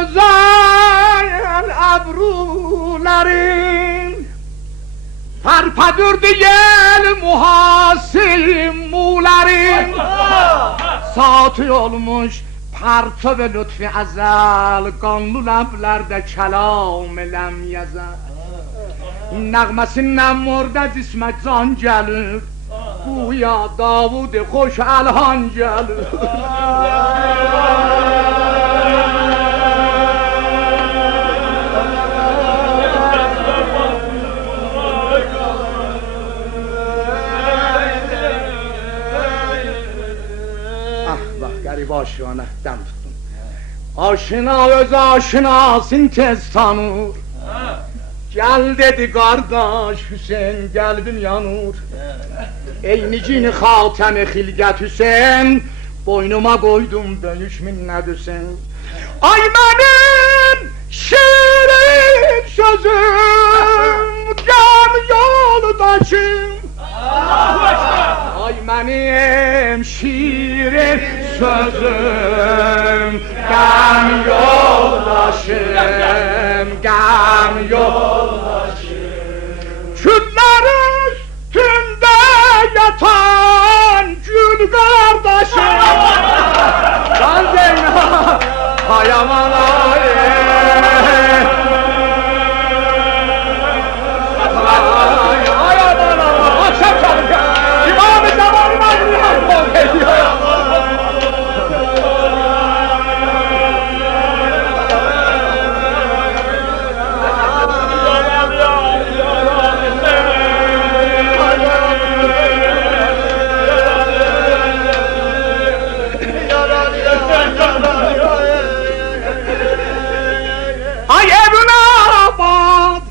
güzel ebruların Perpedur değil muhasim muların Saati olmuş parto ve lütfi ezel Kanlı leblerde kelam lem yazar Nəğməsindən murdə cismə can gəlir Quya Davud xoş əlhan gəlir Ah, bax, qəribə aşığına dəm tutdum Aşina öz aşinasın tez tanır Gel dedi kardeş Hüseyin kalbim yanır Ey nicini hatemi hilget Hüseyin Boynuma koydum dönüş minnet Hüseyin Ay benim şirin sözüm Gam yoldaşım Ay benim şirin sözüm Gam yoldaşım Gam yoldaşım Küller üstünde yatan gül kardeşim Lan Zeynep Hay aman ay Ay aman aman Akşam çalın ya İmam-ı Zaman'ın adını yazdım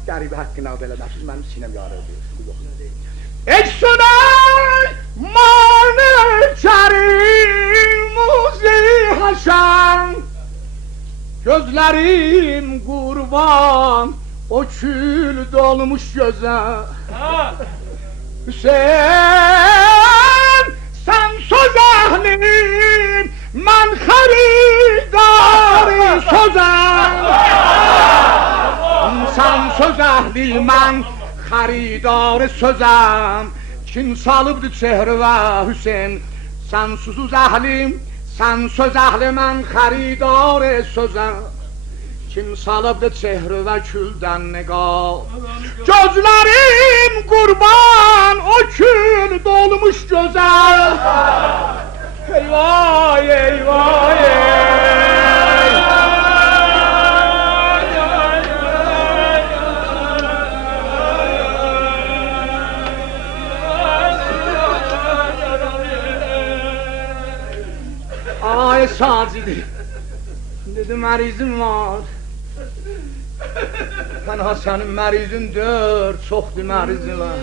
Qəribə haqqını ağda eləməsiz, mənim sinəm yarı ödüyor. Ey sönək mani kərim muzi haşan Gözlərim qurban o kül dolmuş gözə Hüseyin sən söz əhlim mən xəridari sözəm Sen söz əhli mən xəridar sözəm Kim salıbdı çehrivə Hüseyin Sen susuz əhlim Sen söz əhli mən xəridar sözəm Kim salıbdı çehrivə küldən niqab Gözlərim qurban o kül dolmuş gözəl Eyvay eyvay Ay sacidi Dedi mərizim var Tənha sənin mərizin dör Çoxdur mərizilər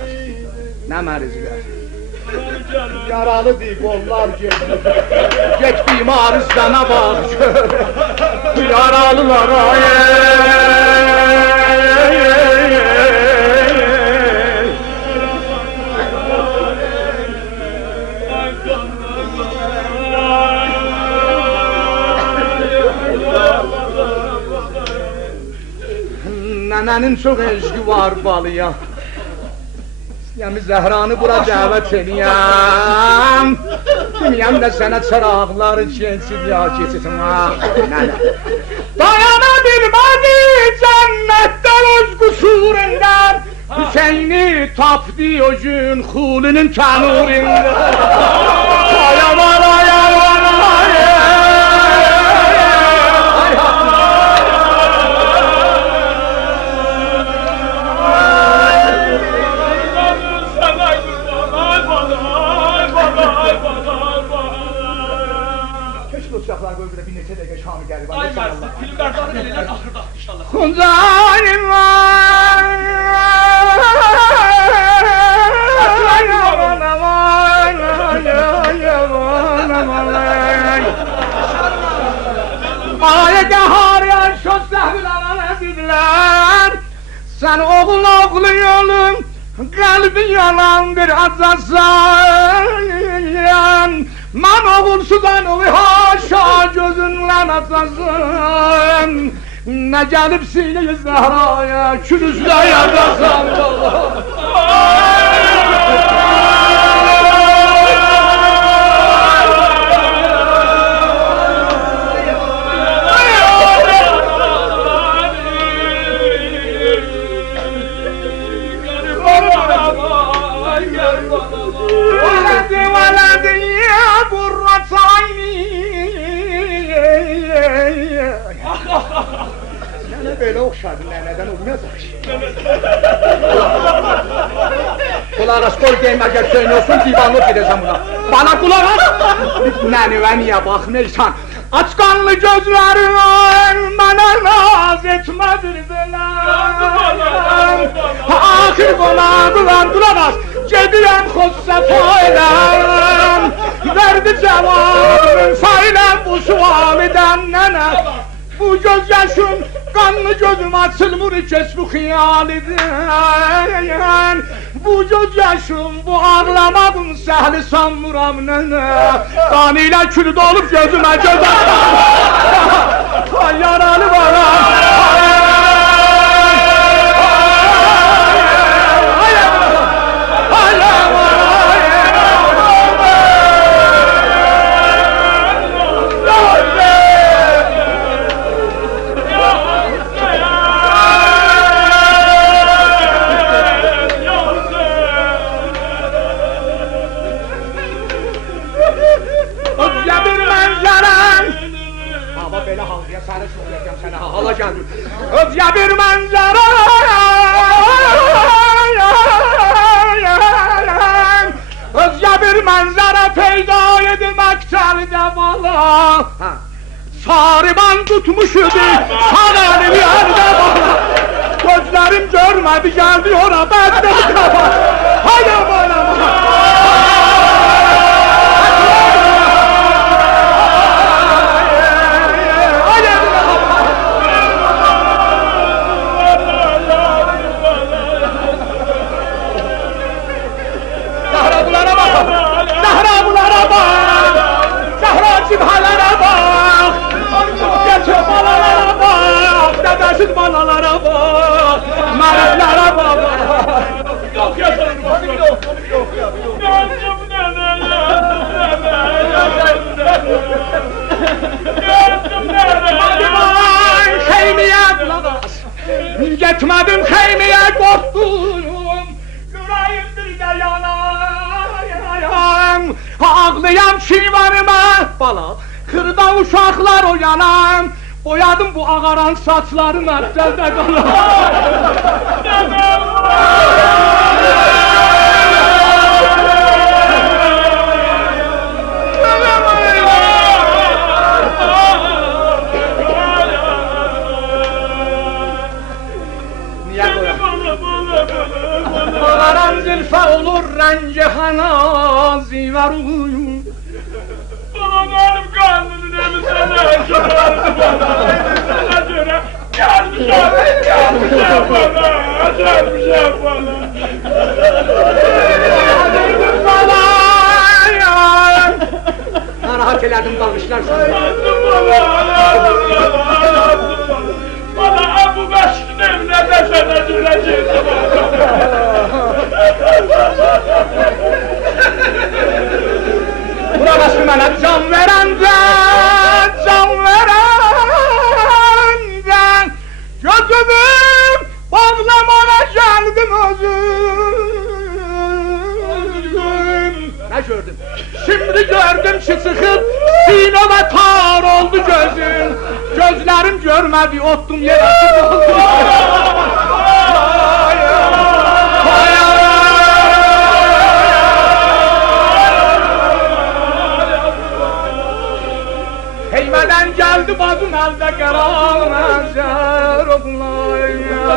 Nə mərizlər Yaralı deyib onlar Get bimarizlənə bax Yaralılar ay Nənənin çox eşqi var balıya Yəni Zəhranı bura dəvət edəyəm Deməyəm də sənə çıraqları keçid ya keçidin Nənə Dayana bilmədi cənnətdən öz qüsurundan Hüseyni tapdı o gün xulinin tənurində Ayaman ayaman Uçaklar böyle bir neçə dəqiqə şanı gəlir. Ay Mərzli, film qarşıdan eləyər axırda inşallah. Xuncanim var. Ay qəhar yaşa səhvlənan əzizlər. Sən oğul yolun qəlbi yalandır azasan. Mən oğulsuz anığı haşa gözünlə atlasın. Nə gəlib sinəyi Zəhraya, kürüzlə yadasan. Nənə belə oxşadı, nənədən olmayacaq ki. Qulaq as, qoy deyim, əgər söylüyorsun, divanlıq gedəcəm buna. Bana qulaq as! Nənəvə niyə baxmırsan? Aç qanlı gözlərin mənə naz etmədir belə. Axır qonağılan qulaq as, gedirəm xod səfa eləm. Verdi cavabın sayləm bu sualidən nənə. Bu göz yaşım, qanlı gözüm açılmır keç bu xiyalidən. Bu göz yaşım, bu ağlamağın səhli sanmıram nənə. Qan ilə külü dolub gözümə göz açam. Ay yaralı varam. Özge bir manzara, özge bir manzara peyda edilmektedir bana. Sarıban tutmuş idi, sağ bir yerde bana. Gözlerim görmedi, geldi ora bende kafa. Haydi bana. Cibhalara bak, geçe balalara bak, dedesiz balalara bak, mağazlara bak. Yok ya, Xeymiyə qulaq as, getmədim xeymiyə qorxdum, yüreğim bir də yanayam, ağlayam şivarıma bala, xırda uşaqlar oyanam, boyadım bu ağaran saçlarım əvvəldə qalan. Ağaran zülfə olur rəngəhana zivaruyum. Bana benim karnının emisine şarardı bana. Sana göre gelmişem bana. Gelmişem bana. Narahat elədim bağışlar sana. Bana Abu Beşik'in evine de sana gireceğim. Burası mənə can verəndə, gözümü bağlamana gəldim özüm. Nə gördüm? Şimdi gördüm ki çıxıb sinəmə tar oldu gözüm. Gözlərim görmədi, otdum yerə oldu. Heymədən gəldi bazın əldə qərar məzər oğlaya.